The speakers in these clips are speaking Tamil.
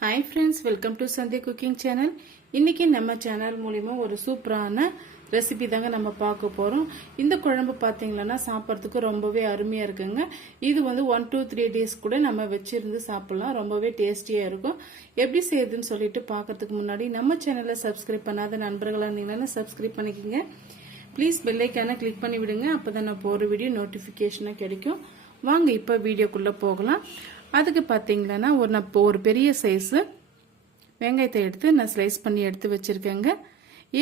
Hi friends welcome to Santhi cooking channel இன்னைக்கு நம்ம சேனல் மூலிமா ஒரு சூப்பரான ரெசிபி தாங்க நம்ம பார்க்க போகிறோம் இந்த குழம்பு பார்த்தீங்கன்னா சாப்பிட்றதுக்கு ரொம்பவே அருமையாக இருக்குங்க. இது வந்து ஒன் டூ த்ரீ டேஸ் கூட நம்ம வச்சிருந்து சாப்பிட்லாம். ரொம்பவே டேஸ்டியாக இருக்கும். எப்படி செய்யுதுன்னு சொல்லிட்டு பார்க்கறதுக்கு முன்னாடி நம்ம சேனலை சப்ஸ்கிரைப் பண்ணாத நண்பர்களாக இருந்தீங்கன்னா சப்ஸ்கிரைப் பண்ணிக்கோங்க. ப்ளீஸ் பெல்லைக்கான கிளிக் பண்ணி விடுங்க அப்போ தான் நான் போகிற வீடியோ நோட்டிஃபிகேஷனாக கிடைக்கும். வாங்க இப்போ வீடியோக்குள்ளே போகலாம். அதுக்கு பார்த்தீங்கன்னா ஒரு நான் இப்போ ஒரு பெரிய சைஸு வெங்காயத்தை எடுத்து நான் ஸ்லைஸ் பண்ணி எடுத்து வச்சுருக்கேங்க.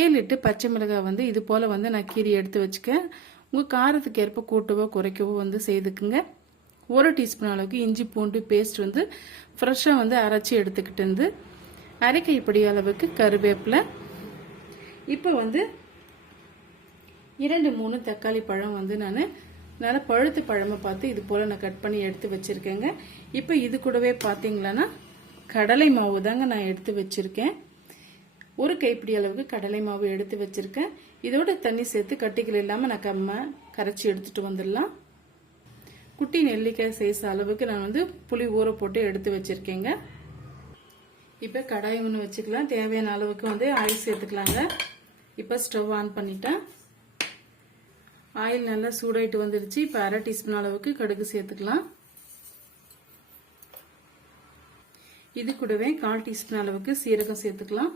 ஏழு எட்டு பச்சை மிளகாய் வந்து இது போல் வந்து நான் கீரி எடுத்து வச்சுக்கேன். உங்கள் காரத்துக்கு ஏற்ப கூட்டவோ குறைக்கவோ வந்து செய்துக்குங்க. ஒரு டீஸ்பூன் அளவுக்கு இஞ்சி பூண்டு பேஸ்ட் வந்து ஃப்ரெஷ்ஷாக வந்து அரைச்சி எடுத்துக்கிட்டு இருந்து அரை கைப்பிடி அளவுக்கு கருவேப்பிலை. இப்போ வந்து இரண்டு மூணு தக்காளி பழம் வந்து நான் நல்லா பழுத்து பழமை பார்த்து இது போல் நான் கட் பண்ணி எடுத்து வச்சுருக்கேங்க. இப்போ இது கூடவே பார்த்தீங்களன்னா கடலை மாவு தாங்க நான் எடுத்து வச்சுருக்கேன். ஒரு கைப்பிடி அளவுக்கு கடலை மாவு எடுத்து வச்சுருக்கேன். இதோட தண்ணி சேர்த்து கட்டிகள் இல்லாமல் நான் கம்ம கரைச்சி எடுத்துட்டு வந்துடலாம். குட்டி நெல்லிக்காய் சைஸ் அளவுக்கு நான் வந்து புளி ஊற போட்டு எடுத்து வச்சுருக்கேங்க. இப்போ கடாய் ஒன்று வச்சுக்கலாம். தேவையான அளவுக்கு வந்து ஆயில் சேர்த்துக்கலாங்க. இப்போ ஸ்டவ் ஆன் பண்ணிட்டேன். ஆயில் நல்லா சூடாயிட்டு வந்துடுச்சு இப்போ அரை டீஸ்பூன் அளவுக்கு கடுகு சேர்த்துக்கலாம். இது கூடவே கால் டீஸ்பூன் அளவுக்கு சீரகம் சேர்த்துக்கலாம்.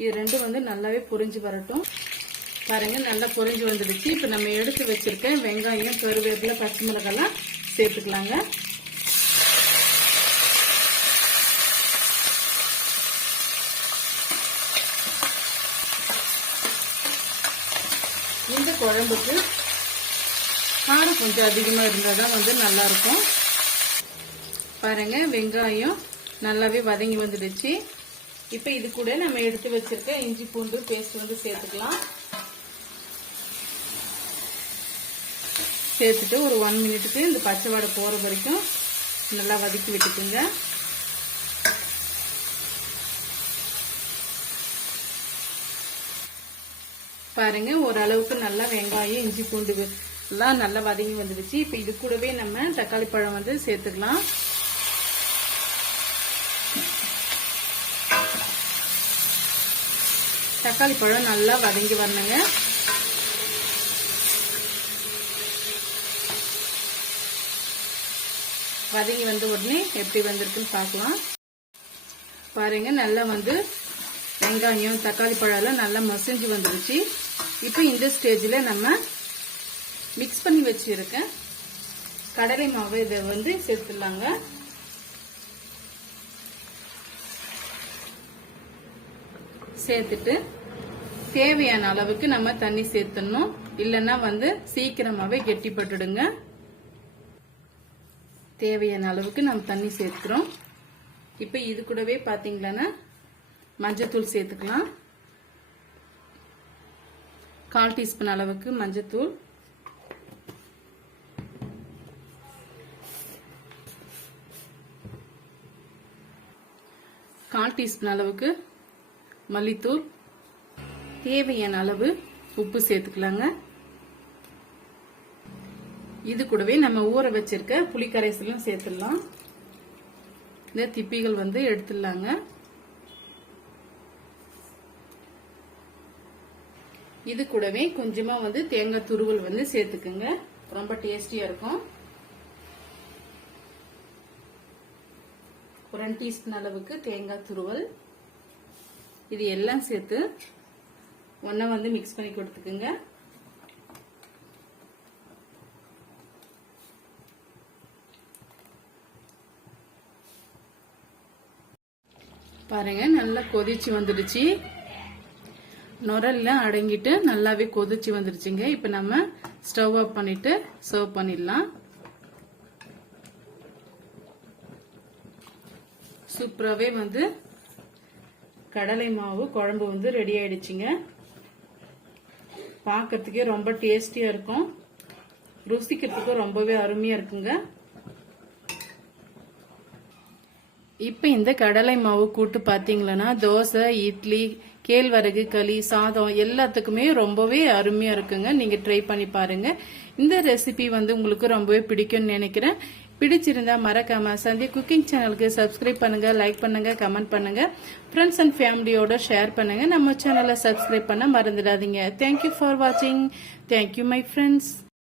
இது ரெண்டும் வந்து நல்லாவே பொரிஞ்சு வரட்டும். பாருங்க நல்லா பொரிஞ்சு வந்துடுச்சு. இப்போ நம்ம எடுத்து வச்சிருக்க வெங்காயம் கருவேப்பிலை பச்சை மிளகாலாம் சேர்த்துக்கலாங்க. இந்த குழம்புக்கு காரம் கொஞ்சம் அதிகமாக இருந்தால் தான் வந்து நல்லாயிருக்கும். பாருங்க வெங்காயம் நல்லாவே வதங்கி வந்துடுச்சு. இப்போ இது கூட நம்ம எடுத்து வச்சிருக்க இஞ்சி பூண்டு பேஸ்ட் வந்து சேர்த்துக்கலாம். சேர்த்துட்டு ஒரு ஒன் மினிட்டுக்கு இந்த பச்சை வடை போகிற வரைக்கும் நல்லா வதக்கி விட்டுக்குங்க. பாருங்க ஓரளவுக்கு நல்லா வெங்காயம் இஞ்சி பூண்டு எல்லாம் நல்லா வதங்கி வந்துடுச்சு. இப்போ இது கூடவே நம்ம தக்காளி பழம் வந்து சேர்த்துக்கலாம். தக்காளி பழம் நல்லா வதங்கி வரணுங்க. வதங்கி வந்த உடனே எப்படி வந்திருக்குன்னு பார்க்கலாம். பாருங்க நல்லா வந்து வெங்காயம் தக்காளி பழம் எல்லாம் நல்லா மசிஞ்சு வந்துருச்சு இப்போ இந்த ஸ்டேஜில் நம்ம மிக்ஸ் பண்ணி வச்சிருக்க கடலை மாவு இதை வந்து சேர்த்துடலாங்க. சேர்த்துட்டு தேவையான அளவுக்கு நம்ம தண்ணி சேர்த்துடணும். இல்லைன்னா வந்து சீக்கிரமாகவே கெட்டிப்பட்டுடுங்க. தேவையான அளவுக்கு நம்ம தண்ணி சேர்த்துக்கிறோம். இப்போ இது கூடவே பார்த்தீங்களன்னா மஞ்சத்தூள் சேர்த்துக்கலாம். கால் டீஸ்பூன் அளவுக்கு மஞ்சத்தூள். கால் டீஸ்பூன் அளவுக்கு மல்லித்தூள். தேவையான அளவு உப்பு சேர்த்துக்கலாங்க. இது கூடவே நம்ம ஊற வச்சிருக்க புளிக்கரைசலும் சேர்த்துடலாம். இந்த திப்பிகள் வந்து எடுத்துடலாங்க. இது கூடவே கொஞ்சமா வந்து தேங்காய் துருவல் வந்து சேர்த்துக்குங்க. ரொம்ப டேஸ்டியா இருக்கும். ஒரு ரெண்டு டீஸ்பூன் அளவுக்கு தேங்காய் துருவல். இது எல்லாம் சேர்த்து ஒன்னா வந்து மிக்ஸ் பண்ணி கொடுத்துக்குங்க. பாருங்க நல்லா கொதிச்சு வந்துடுச்சு. நுரல்ல அடங்கிட்டு நல்லாவே கொதிச்சு வந்துருச்சுங்க. இப்போ நம்ம ஸ்டவ் ஆஃப் பண்ணிட்டு சர்வ் பண்ணிடலாம். சூப்பராகவே வந்து கடலை மாவு குழம்பு வந்து ரெடி ஆயிடுச்சுங்க. பார்க்கறதுக்கே ரொம்ப டேஸ்டியா இருக்கும். ருசிக்கிறதுக்கும் ரொம்பவே அருமையா இருக்குங்க. இப்போ இந்த கடலை மாவு கூட்டு பார்த்தீங்களன்னா தோசை இட்லி கேழ்வரகு களி சாதம் எல்லாத்துக்குமே ரொம்பவே அருமையா இருக்குங்க. நீங்க ட்ரை பண்ணி பாருங்க. இந்த ரெசிபி வந்து உங்களுக்கு ரொம்பவே பிடிக்கும்னு நினைக்கிறேன். பிடிச்சிருந்தா மறக்காம சந்தி குக்கிங் சேனலுக்கு சப்ஸ்கிரைப் பண்ணுங்க லைக் பண்ணுங்க கமெண்ட் பண்ணுங்க. ஃப்ரெண்ட்ஸ் அண்ட் ஃபேமிலியோட ஷேர் பண்ணுங்க. நம்ம சேனலை சப்ஸ்கிரைப் பண்ண மறந்துடாதீங்க. தேங்க்யூ ஃபார் வாட்சிங் தேங்க்யூ மை ஃப்ரெண்ட்ஸ்